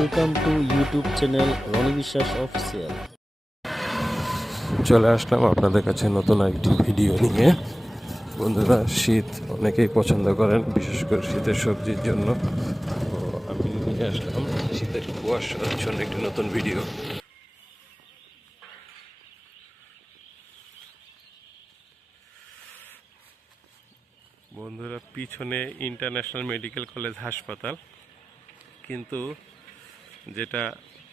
Welcome to YouTube channel Rony Biswas official. চলে আসলাম আপনাদের কাছে নতুন একটি ভিডিও নিয়ে। বন্ধুরা, শীত অনেকেই পছন্দ করেন, বিশেষ করে শীতের সবজির জন্য। তো আমি নিয়ে আসলাম শীতের কুয়াশার জন্য একটি নতুন ভিডিও। বন্ধুরা, পিছনে ইন্টারন্যাশনাল মেডিকেল কলেজ হাসপাতাল, কিন্তু যেটা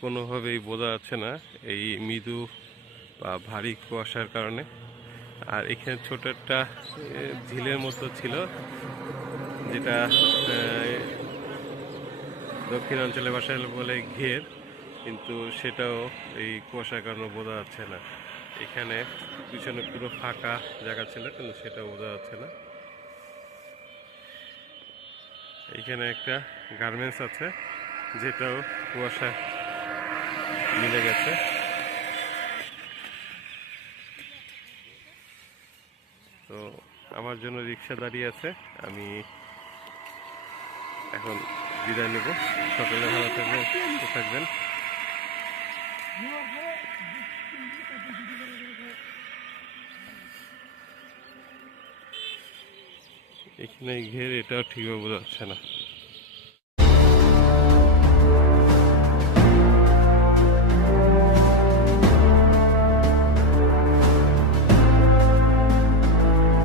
কোনোভাবেই বোঝা যাচ্ছে না এই মৃদু বা ভারী কুয়াশার কারণে। আর এখানে ছোট একটা ঝিলের মতো ছিল, যেটা দক্ষিণাঞ্চলের ভাষায় বলে ঘের, কিন্তু সেটাও এই কুয়াশার কারণে বোঝা যাচ্ছে না। এখানে পিছনে পুরো ফাঁকা জায়গা ছিল, কিন্তু সেটাও বোঝা যাচ্ছে না। এখানে একটা গার্মেন্টস আছে, যেটাও কুয়াশা মিলে গেছে। তো আমার জন্য রিক্সা দাঁড়িয়ে আছে, আমি এখন বিদায় নেব। সকালে ভালো থাকবেন, সুস্থ থাকবেন। এখানে ঘের, এটাও ঠিকভাবে বোঝা যাচ্ছে না।